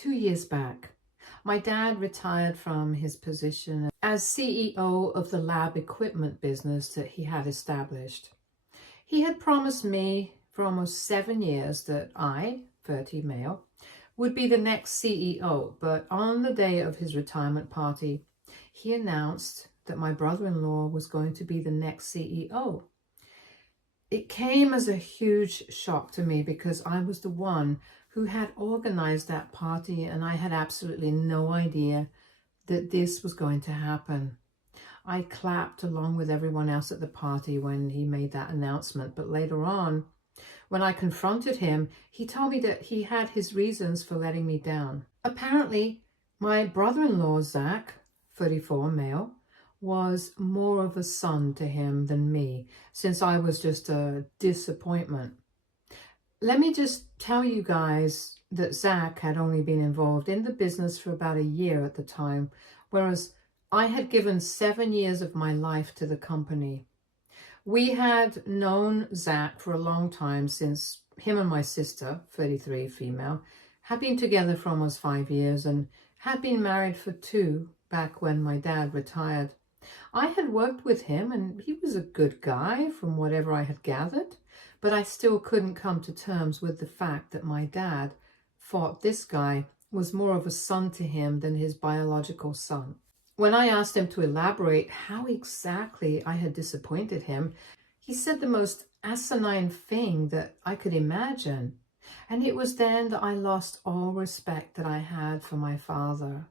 2 years back, my dad retired from his position as CEO of the lab equipment business that he had established. He had promised me for almost 7 years that I, 30 male, would be the next CEO, but on the day of his retirement party, he announced that my brother-in-law was going to be the next CEO. It came as a huge shock to me because I was the one who had organized that party, and I had absolutely no idea that this was going to happen. I clapped along with everyone else at the party when he made that announcement, but later on, when I confronted him, he told me that he had his reasons for letting me down. Apparently, my brother-in-law, Zach, 34 male, was more of a son to him than me, since I was just a disappointment. Let me just tell you guys that Zach had only been involved in the business for about a year at the time, whereas I had given 7 years of my life to the company. We had known Zach for a long time, since him and my sister, 33 female, had been together for almost 5 years and had been married for 2 back when my dad retired. I had worked with him and he was a good guy from whatever I had gathered, but I still couldn't come to terms with the fact that my dad thought this guy was more of a son to him than his biological son. When I asked him to elaborate how exactly I had disappointed him, he said the most asinine thing that I could imagine. And it was then that I lost all respect that I had for my father.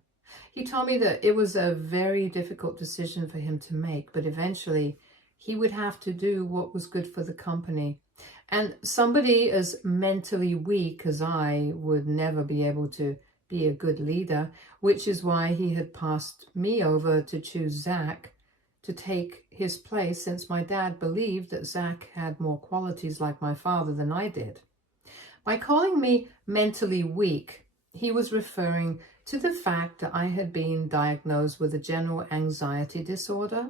He told me that it was a very difficult decision for him to make, but eventually he would have to do what was good for the company. And somebody as mentally weak as I would never be able to be a good leader, which is why he had passed me over to choose Zach to take his place, since my dad believed that Zach had more qualities like my father than I did. By calling me mentally weak, he was referring to the fact that I had been diagnosed with a general anxiety disorder,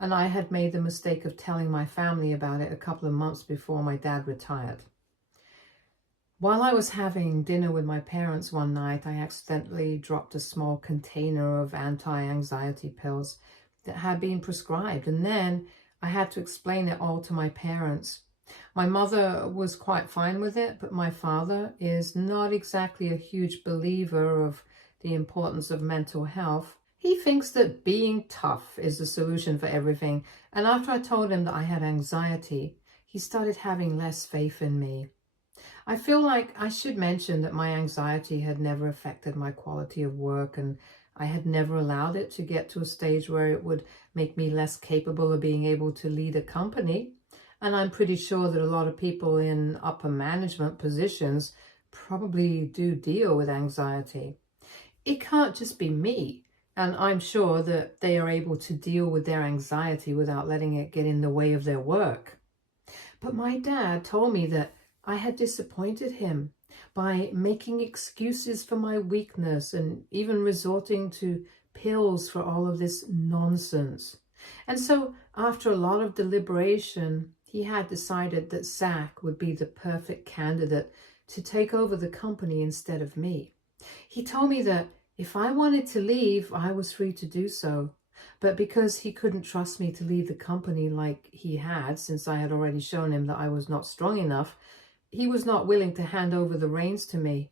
and I had made the mistake of telling my family about it a couple of months before my dad retired. While I was having dinner with my parents one night, I accidentally dropped a small container of anti-anxiety pills that had been prescribed, and then I had to explain it all to my parents. My mother was quite fine with it, but my father is not exactly a huge believer of the importance of mental health. He thinks that being tough is the solution for everything, and after I told him that I had anxiety, he started having less faith in me. I feel like I should mention that my anxiety had never affected my quality of work, and I had never allowed it to get to a stage where it would make me less capable of being able to lead a company. And I'm pretty sure that a lot of people in upper management positions probably do deal with anxiety. It can't just be me. And I'm sure that they are able to deal with their anxiety without letting it get in the way of their work. But my dad told me that I had disappointed him by making excuses for my weakness and even resorting to pills for all of this nonsense. And so after a lot of deliberation, he had decided that Zach would be the perfect candidate to take over the company instead of me. He told me that if I wanted to leave, I was free to do so. But because he couldn't trust me to lead the company like he had, since I had already shown him that I was not strong enough, he was not willing to hand over the reins to me.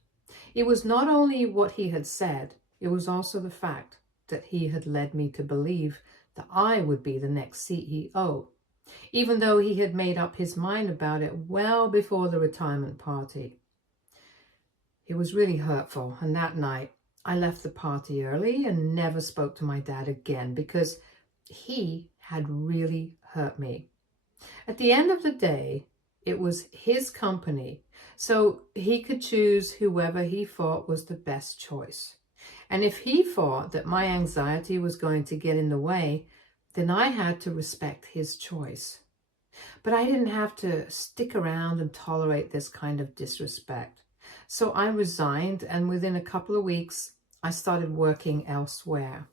It was not only what he had said, it was also the fact that he had led me to believe that I would be the next CEO, even though he had made up his mind about it well before the retirement party. It was really hurtful, and that night I left the party early and never spoke to my dad again because he had really hurt me. At the end of the day, it was his company, so he could choose whoever he thought was the best choice. And if he thought that my anxiety was going to get in the way, then I had to respect his choice. But I didn't have to stick around and tolerate this kind of disrespect. So I resigned, and within a couple of weeks, I started working elsewhere.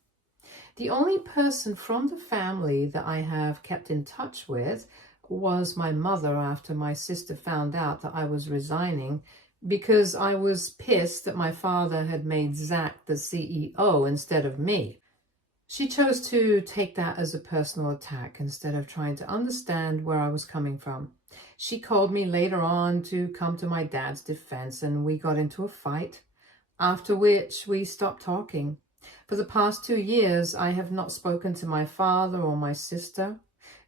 The only person from the family that I have kept in touch with was my mother after my sister found out that I was resigning, because I was pissed that my father had made Zach the CEO instead of me. She chose to take that as a personal attack instead of trying to understand where I was coming from. She called me later on to come to my dad's defense, and we got into a fight, after which we stopped talking. For the past 2 years, I have not spoken to my father or my sister,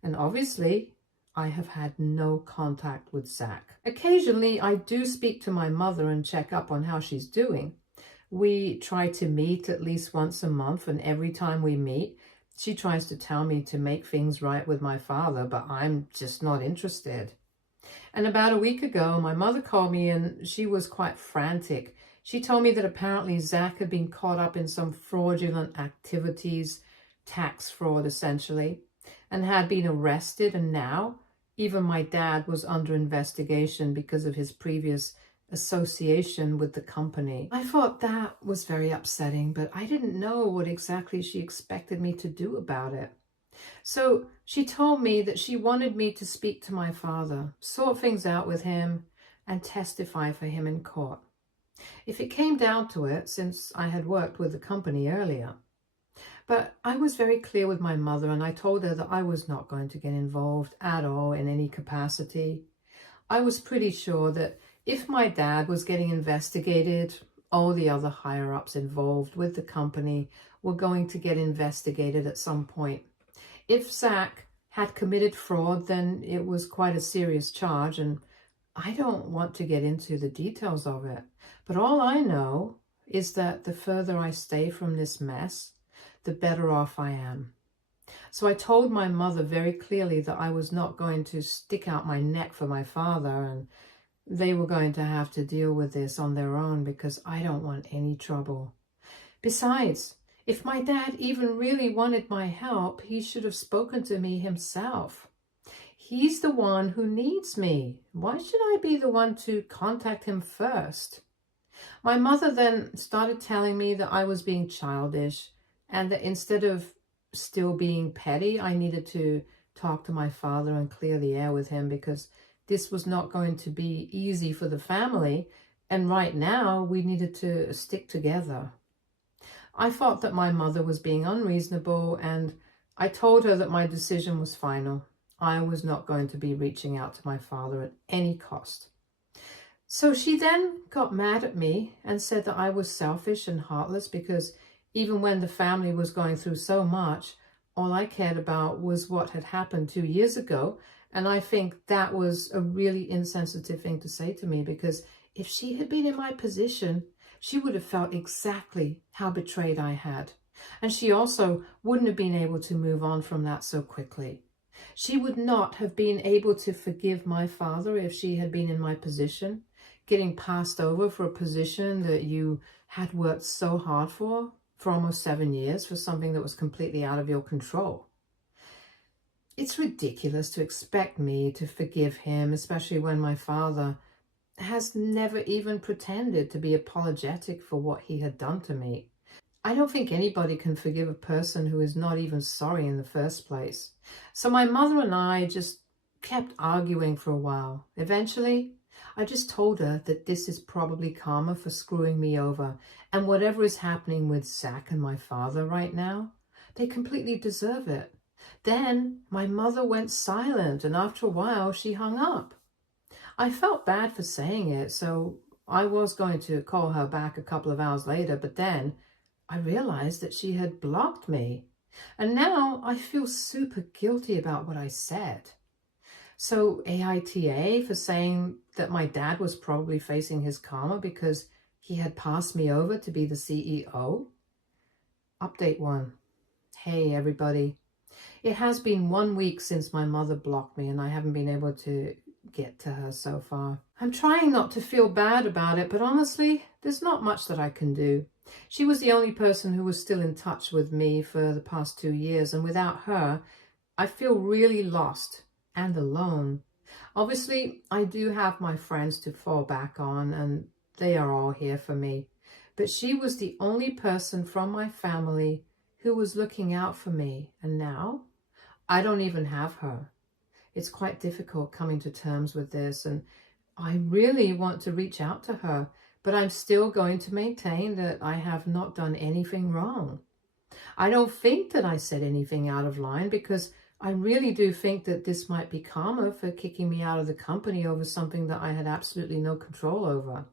and obviously, I have had no contact with Zach. Occasionally, I do speak to my mother and check up on how she's doing. We try to meet at least once a month, and every time we meet, she tries to tell me to make things right with my father, but I'm just not interested. And about a week ago, my mother called me and she was quite frantic. She told me that apparently Zach had been caught up in some fraudulent activities, tax fraud essentially, and had been arrested, and now even my dad was under investigation because of his previous association with the company. I thought that was very upsetting, but I didn't know what exactly she expected me to do about it. So she told me that she wanted me to speak to my father, sort things out with him, and testify for him in court, if it came down to it, since I had worked with the company earlier. But I was very clear with my mother, and I told her that I was not going to get involved at all in any capacity. I was pretty sure that if my dad was getting investigated, all the other higher-ups involved with the company were going to get investigated at some point. If Zach had committed fraud, then it was quite a serious charge, and I don't want to get into the details of it. But all I know is that the further I stay from this mess, the better off I am. So I told my mother very clearly that I was not going to stick out my neck for my father, and they were going to have to deal with this on their own because I don't want any trouble. Besides, if my dad even really wanted my help, he should have spoken to me himself. He's the one who needs me. Why should I be the one to contact him first? My mother then started telling me that I was being childish and that instead of still being petty, I needed to talk to my father and clear the air with him because this was not going to be easy for the family, and right now we needed to stick together. I thought that my mother was being unreasonable, and I told her that my decision was final. I was not going to be reaching out to my father at any cost. So she then got mad at me and said that I was selfish and heartless because even when the family was going through so much, all I cared about was what had happened 2 years ago. And I think that was a really insensitive thing to say to me, because if she had been in my position, she would have felt exactly how betrayed I had. And she also wouldn't have been able to move on from that so quickly. She would not have been able to forgive my father if she had been in my position, getting passed over for a position that you had worked so hard for almost 7 years for something that was completely out of your control. It's ridiculous to expect me to forgive him, especially when my father has never even pretended to be apologetic for what he had done to me. I don't think anybody can forgive a person who is not even sorry in the first place. So my mother and I just kept arguing for a while. Eventually, I just told her that this is probably karma for screwing me over, and whatever is happening with Zach and my father right now, they completely deserve it. Then my mother went silent, and after a while she hung up. I felt bad for saying it, so I was going to call her back a couple of hours later, but then I realized that she had blocked me. And now I feel super guilty about what I said. So AITA for saying that my dad was probably facing his karma because he had passed me over to be the CEO. Update 1. Hey everybody. It has been 1 week since my mother blocked me and I haven't been able to get to her so far. I'm trying not to feel bad about it, but honestly, there's not much that I can do. She was the only person who was still in touch with me for the past 2 years, and without her, I feel really lost and alone. Obviously, I do have my friends to fall back on, and they are all here for me. But she was the only person from my family who was looking out for me, and now I don't even have her. It's quite difficult coming to terms with this, and I really want to reach out to her, but I'm still going to maintain that I have not done anything wrong. I don't think that I said anything out of line because I really do think that this might be karma for kicking me out of the company over something that I had absolutely no control over.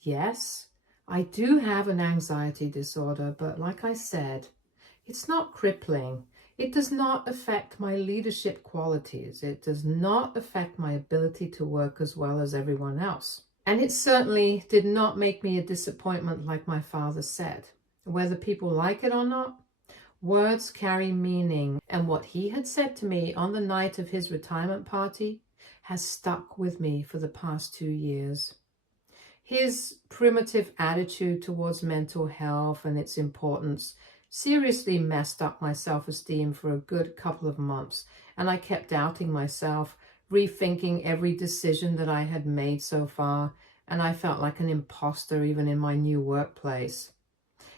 Yes, I do have an anxiety disorder, but like I said, it's not crippling. It does not affect my leadership qualities. It does not affect my ability to work as well as everyone else. And it certainly did not make me a disappointment like my father said. Whether people like it or not, words carry meaning. And what he had said to me on the night of his retirement party has stuck with me for the past 2 years. His primitive attitude towards mental health and its importance seriously messed up my self-esteem for a good couple of months, and I kept doubting myself, rethinking every decision that I had made so far, and I felt like an imposter even in my new workplace.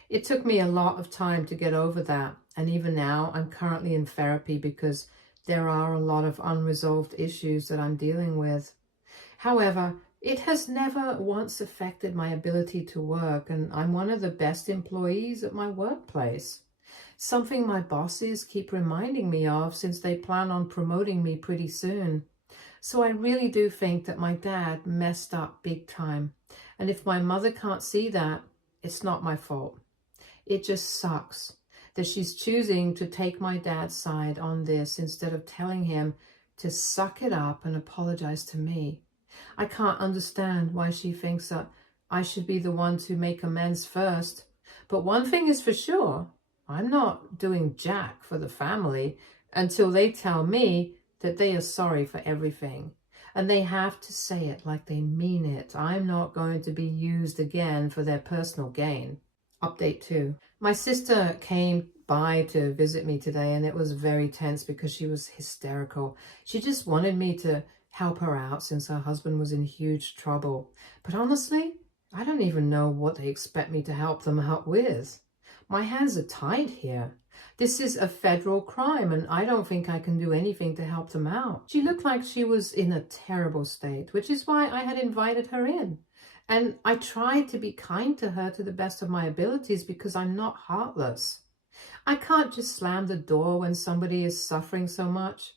It took me a lot of time to get over that, and even now I'm currently in therapy because there are a lot of unresolved issues that I'm dealing with. However, it has never once affected my ability to work, and I'm one of the best employees at my workplace. Something my bosses keep reminding me of since they plan on promoting me pretty soon. So I really do think that my dad messed up big time. And if my mother can't see that, it's not my fault. It just sucks that she's choosing to take my dad's side on this instead of telling him to suck it up and apologize to me. I can't understand why she thinks that I should be the one to make amends first. But one thing is for sure, I'm not doing jack for the family until they tell me that they are sorry for everything. And they have to say it like they mean it. I'm not going to be used again for their personal gain. Update 2. My sister came by to visit me today, and it was very tense because she was hysterical. She just wanted me to help her out since her husband was in huge trouble. But honestly, I don't even know what they expect me to help them out with. My hands are tied here. This is a federal crime, and I don't think I can do anything to help them out. She looked like she was in a terrible state, which is why I had invited her in. And I tried to be kind to her to the best of my abilities because I'm not heartless. I can't just slam the door when somebody is suffering so much.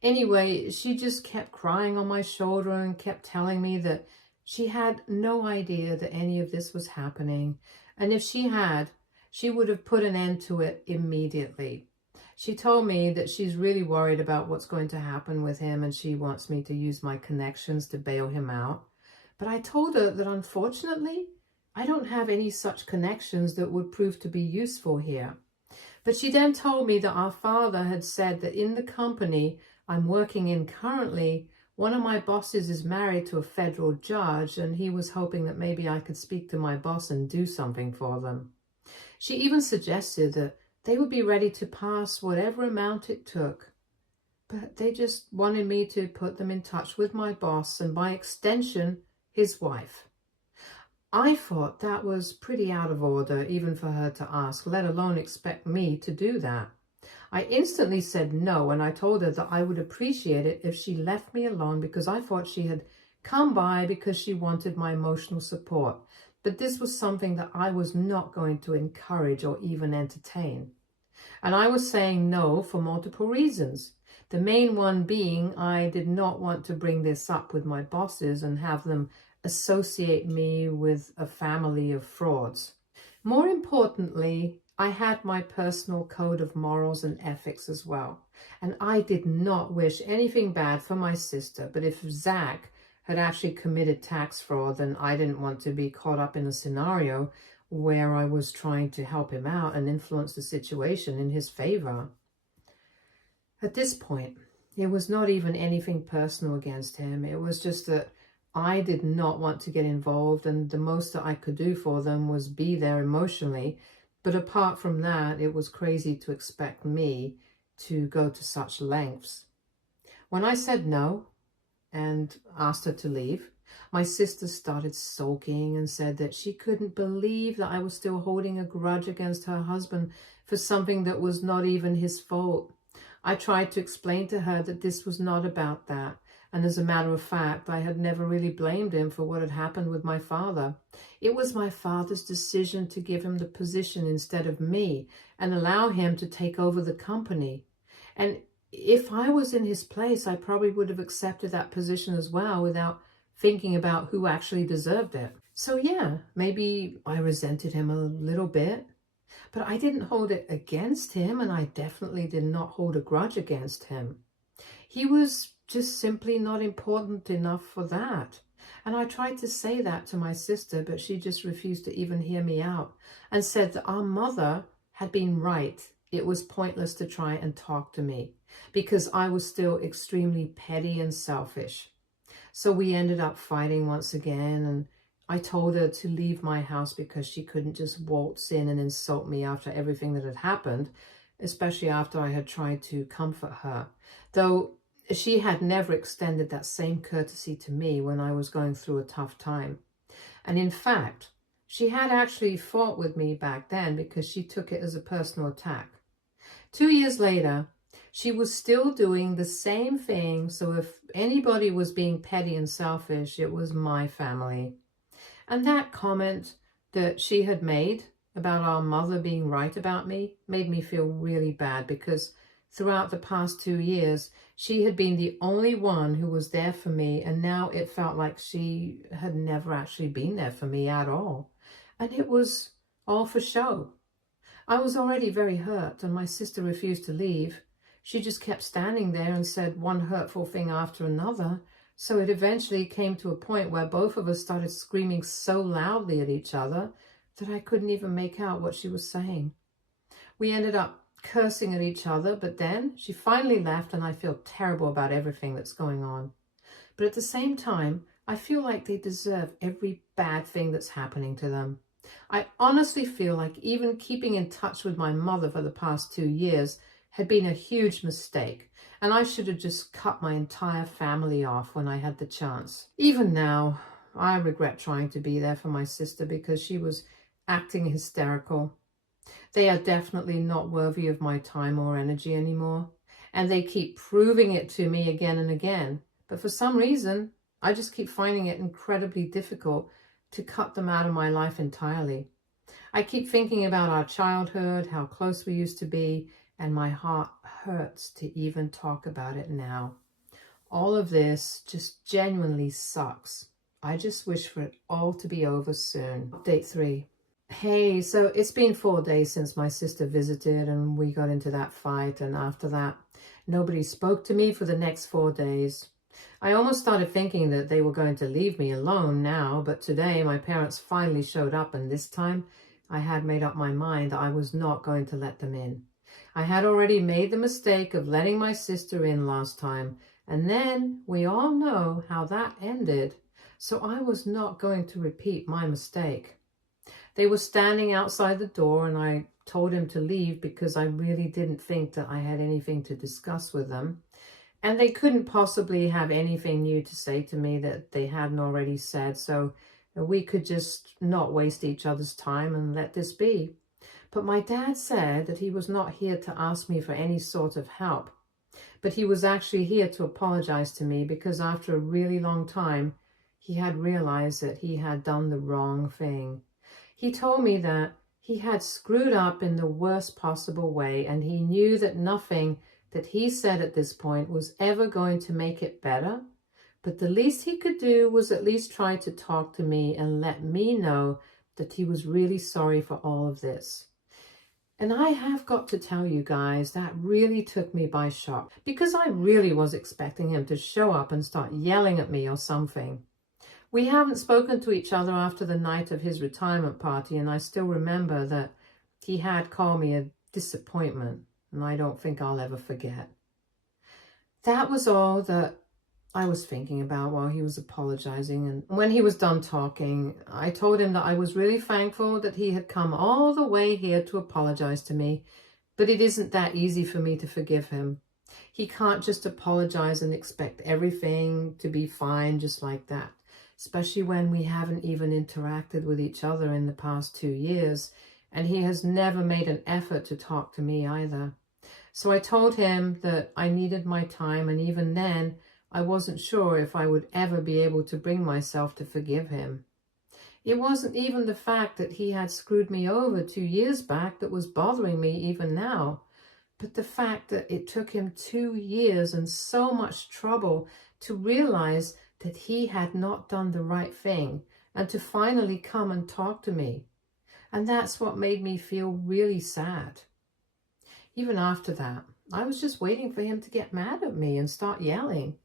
Anyway, she just kept crying on my shoulder and kept telling me that she had no idea that any of this was happening. And if she had, she would have put an end to it immediately. She told me that she's really worried about what's going to happen with him, and she wants me to use my connections to bail him out. But I told her that unfortunately, I don't have any such connections that would prove to be useful here. But she then told me that our father had said that in the company I'm working in currently, one of my bosses is married to a federal judge, and he was hoping that maybe I could speak to my boss and do something for them. She even suggested that they would be ready to pass whatever amount it took. But they just wanted me to put them in touch with my boss and by extension, his wife. I thought that was pretty out of order even for her to ask, let alone expect me to do that. I instantly said no, and I told her that I would appreciate it if she left me alone because I thought she had come by because she wanted my emotional support. But this was something that I was not going to encourage or even entertain. And I was saying no for multiple reasons. The main one being I did not want to bring this up with my bosses and have them associate me with a family of frauds. More importantly, I had my personal code of morals and ethics as well. And I did not wish anything bad for my sister, but if Zach had actually committed tax fraud, then I didn't want to be caught up in a scenario where I was trying to help him out and influence the situation in his favor. At this point, it was not even anything personal against him. It was just that I did not want to get involved, and the most that I could do for them was be there emotionally. But apart from that, it was crazy to expect me to go to such lengths. When I said no and asked her to leave, my sister started sulking and said that she couldn't believe that I was still holding a grudge against her husband for something that was not even his fault. I tried to explain to her that this was not about that, And as a matter of fact, I had never really blamed him for what had happened with my father. It was my father's decision to give him the position instead of me and allow him to take over the company. And if I was in his place, I probably would have accepted that position as well without thinking about who actually deserved it. So yeah, maybe I resented him a little bit, but I didn't hold it against him, and I definitely did not hold a grudge against him. He was just simply not important enough for that. And I tried to say that to my sister, but she just refused to even hear me out and said that our mother had been right. It was pointless to try and talk to me because I was still extremely petty and selfish. So we ended up fighting once again, and I told her to leave my house because she couldn't just waltz in and insult me after everything that had happened, especially after I had tried to comfort her. Though she had never extended that same courtesy to me when I was going through a tough time. And in fact, she had actually fought with me back then because she took it as a personal attack. 2 years later, she was still doing the same thing, so if anybody was being petty and selfish, it was my family. And that comment that she had made about our mother being right about me made me feel really bad because throughout the past 2 years, she had been the only one who was there for me, and now it felt like she had never actually been there for me at all. And it was all for show. I was already very hurt, and my sister refused to leave. She just kept standing there and said one hurtful thing after another. So it eventually came to a point where both of us started screaming so loudly at each other that I couldn't even make out what she was saying. We ended up cursing at each other, but then she finally left, and I feel terrible about everything that's going on. But at the same time, I feel like they deserve every bad thing that's happening to them. I honestly feel like even keeping in touch with my mother for the past 2 years had been a huge mistake, and I should have just cut my entire family off when I had the chance. Even now, I regret trying to be there for my sister because she was acting hysterical. They are definitely not worthy of my time or energy anymore, and they keep proving it to me again and again. But for some reason, I just keep finding it incredibly difficult to cut them out of my life entirely. I keep thinking about our childhood, how close we used to be, and my heart hurts to even talk about it now. All of this just genuinely sucks. I just wish for it all to be over soon. Update 3. Hey, so it's been 4 days since my sister visited and we got into that fight, and after that, nobody spoke to me for the next 4 days. I almost started thinking that they were going to leave me alone now, but today my parents finally showed up, and this time I had made up my mind that I was not going to let them in. I had already made the mistake of letting my sister in last time, and then we all know how that ended, so I was not going to repeat my mistake. They were standing outside the door, and I told him to leave because I really didn't think that I had anything to discuss with them. And they couldn't possibly have anything new to say to me that they hadn't already said, so we could just not waste each other's time and let this be. But my dad said that he was not here to ask me for any sort of help, but he was actually here to apologize to me because after a really long time, he had realized that he had done the wrong thing. He told me that he had screwed up in the worst possible way, and he knew that nothing that he said at this point was ever going to make it better, but the least he could do was at least try to talk to me and let me know that he was really sorry for all of this. And I have got to tell you guys, that really took me by shock because I really was expecting him to show up and start yelling at me or something. We haven't spoken to each other after the night of his retirement party, and I still remember that he had called me a disappointment, and I don't think I'll ever forget. That was all that I was thinking about while he was apologizing, and when he was done talking, I told him that I was really thankful that he had come all the way here to apologize to me, but it isn't that easy for me to forgive him. He can't just apologize and expect everything to be fine just like that, especially when we haven't even interacted with each other in the past 2 years, and he has never made an effort to talk to me either. So I told him that I needed my time, and even then, I wasn't sure if I would ever be able to bring myself to forgive him. It wasn't even the fact that he had screwed me over 2 years back that was bothering me even now, but the fact that it took him 2 years and so much trouble to realize that he had not done the right thing and to finally come and talk to me. And that's what made me feel really sad. Even after that, I was just waiting for him to get mad at me and start yelling.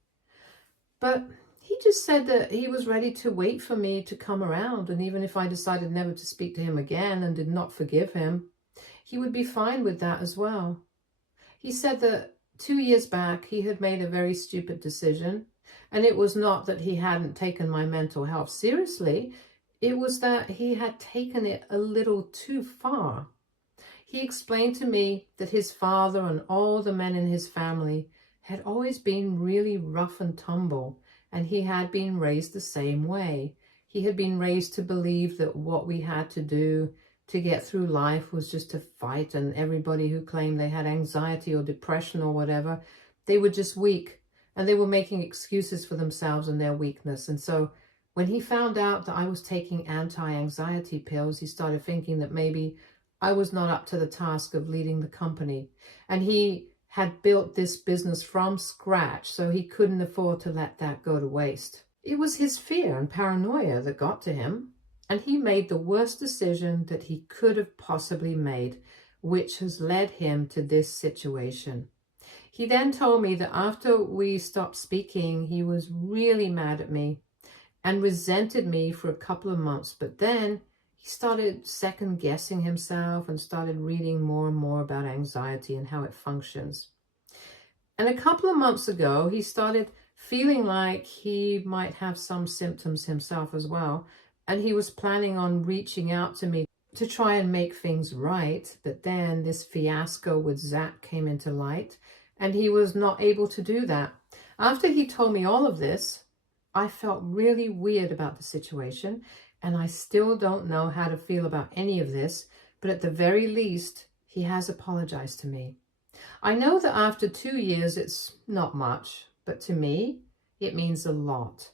But he just said that he was ready to wait for me to come around, and even if I decided never to speak to him again and did not forgive him, he would be fine with that as well. He said that 2 years back he had made a very stupid decision, and it was not that he hadn't taken my mental health seriously, it was that he had taken it a little too far. He explained to me that his father and all the men in his family had always been really rough and tumble, and he had been raised the same way. He had been raised to believe that what we had to do to get through life was just to fight, and everybody who claimed they had anxiety or depression or whatever, they were just weak, and they were making excuses for themselves and their weakness. And so when he found out that I was taking anti-anxiety pills, he started thinking that maybe I was not up to the task of leading the company. And he had built this business from scratch, so he couldn't afford to let that go to waste. It was his fear and paranoia that got to him, and he made the worst decision that he could have possibly made, which has led him to this situation. He then told me that after we stopped speaking, he was really mad at me and resented me for a couple of months, but then he started second-guessing himself and started reading more and more about anxiety and how it functions. And a couple of months ago, he started feeling like he might have some symptoms himself as well. And he was planning on reaching out to me to try and make things right. But then this fiasco with Zach came into light, and he was not able to do that. After he told me all of this, I felt really weird about the situation. And I still don't know how to feel about any of this, but at the very least, he has apologized to me. I know that after 2 years, it's not much, but to me, it means a lot.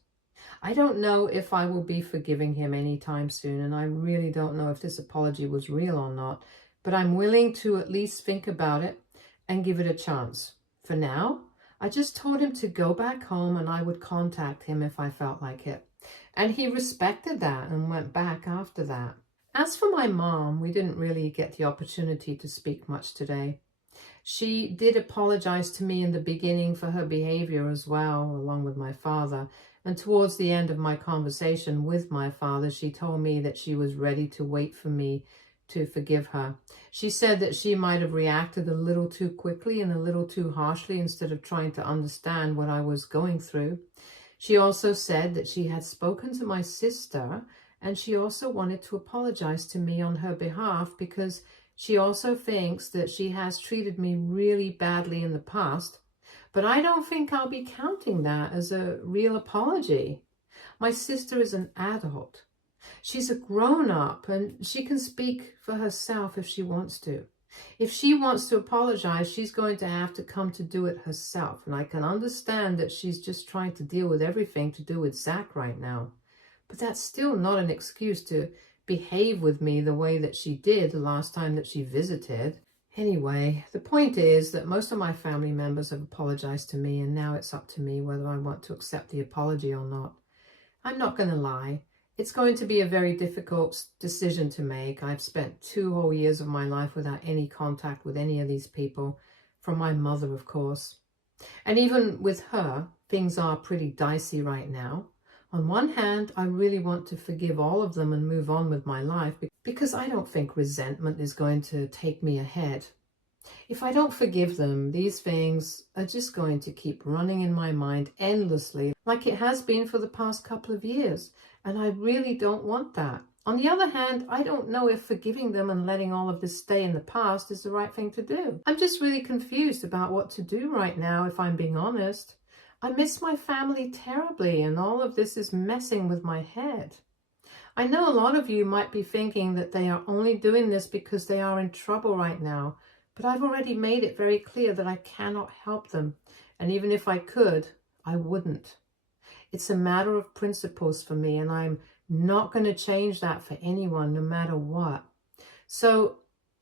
I don't know if I will be forgiving him anytime soon, and I really don't know if this apology was real or not, but I'm willing to at least think about it and give it a chance. For now, I just told him to go back home and I would contact him if I felt like it. And he respected that and went back after that. As for my mom, we didn't really get the opportunity to speak much today. She did apologize to me in the beginning for her behavior as well, along with my father. And towards the end of my conversation with my father, she told me that she was ready to wait for me to forgive her. She said that she might have reacted a little too quickly and a little too harshly instead of trying to understand what I was going through. She also said that she had spoken to my sister, and she also wanted to apologize to me on her behalf because she also thinks that she has treated me really badly in the past, but I don't think I'll be counting that as a real apology. My sister is an adult. She's a grown-up, and she can speak for herself if she wants to. If she wants to apologize, she's going to have to come to do it herself. And I can understand that she's just trying to deal with everything to do with Zach right now. But that's still not an excuse to behave with me the way that she did the last time that she visited. Anyway, the point is that most of my family members have apologized to me, and now it's up to me whether I want to accept the apology or not. I'm not going to lie. It's going to be a very difficult decision to make. I've spent 2 whole years of my life without any contact with any of these people, from my mother, of course. And even with her, things are pretty dicey right now. On one hand, I really want to forgive all of them and move on with my life because I don't think resentment is going to take me ahead. If I don't forgive them, these things are just going to keep running in my mind endlessly, like it has been for the past couple of years. And I really don't want that. On the other hand, I don't know if forgiving them and letting all of this stay in the past is the right thing to do. I'm just really confused about what to do right now, if I'm being honest. I miss my family terribly, and all of this is messing with my head. I know a lot of you might be thinking that they are only doing this because they are in trouble right now, but I've already made it very clear that I cannot help them. And even if I could, I wouldn't. It's a matter of principles for me, and I'm not going to change that for anyone, no matter what. So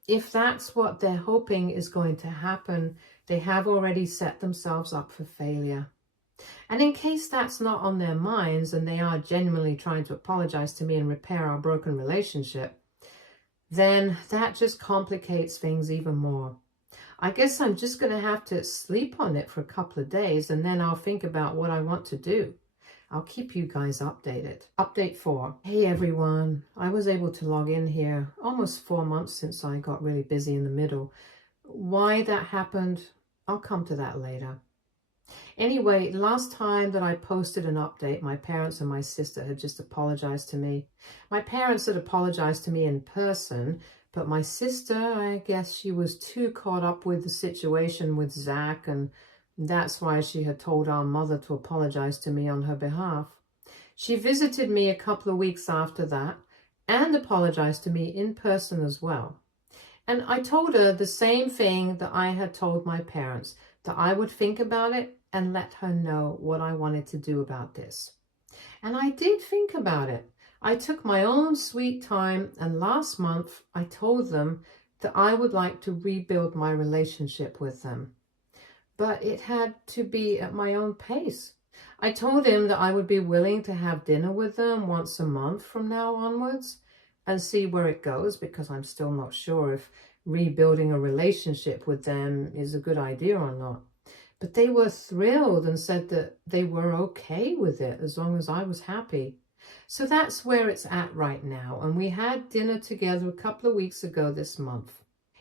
if that's what they're hoping is going to happen, they have already set themselves up for failure. And in case that's not on their minds and they are genuinely trying to apologize to me and repair our broken relationship, then that just complicates things even more. I guess I'm just going to have to sleep on it for a couple of days, and then I'll think about what I want to do. I'll keep you guys updated. Update 4. Hey everyone, I was able to log in here almost 4 months since I got really busy in the middle. Why that happened, I'll come to that later. Anyway, last time that I posted an update, my parents and my sister had just apologized to me. My parents had apologized to me in person, but my sister, I guess she was too caught up with the situation with Zach, and that's why she had told our mother to apologize to me on her behalf. She visited me a couple of weeks after that and apologized to me in person as well. And I told her the same thing that I had told my parents, that I would think about it and let her know what I wanted to do about this. And I did think about it. I took my own sweet time, and last month I told them that I would like to rebuild my relationship with them. But it had to be at my own pace. I told him that I would be willing to have dinner with them once a month from now onwards and see where it goes, because I'm still not sure if rebuilding a relationship with them is a good idea or not. But they were thrilled and said that they were okay with it as long as I was happy. So that's where it's at right now. And we had dinner together a couple of weeks ago this month.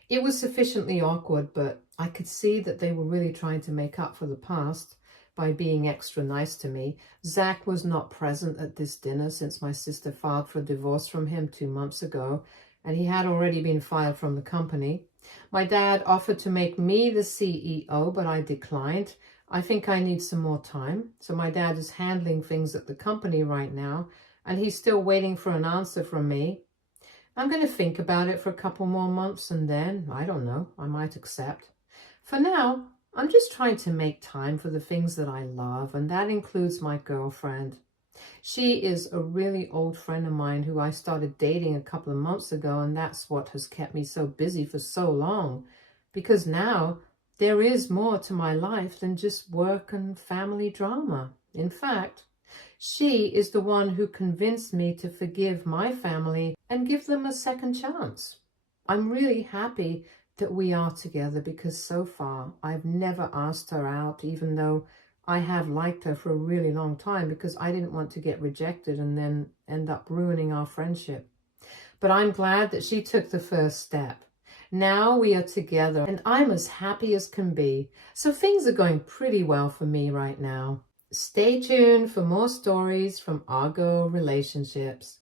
It was sufficiently awkward, but I could see that they were really trying to make up for the past by being extra nice to me. Zach was not present at this dinner since my sister filed for divorce from him 2 months ago, and he had already been fired from the company. My dad offered to make me the CEO, but I declined. I think I need some more time. So my dad is handling things at the company right now, and he's still waiting for an answer from me. I'm going to think about it for a couple more months, and then, I don't know, I might accept. For now, I'm just trying to make time for the things that I love, and that includes my girlfriend. She is a really old friend of mine who I started dating a couple of months ago, and that's what has kept me so busy for so long, because now there is more to my life than just work and family drama. In fact, she is the one who convinced me to forgive my family and give them a second chance. I'm really happy that we are together, because so far I've never asked her out, even though I have liked her for a really long time, because I didn't want to get rejected and then end up ruining our friendship. But I'm glad that she took the first step. Now we are together and I'm as happy as can be. So things are going pretty well for me right now. Stay tuned for more stories from Argo Relationships.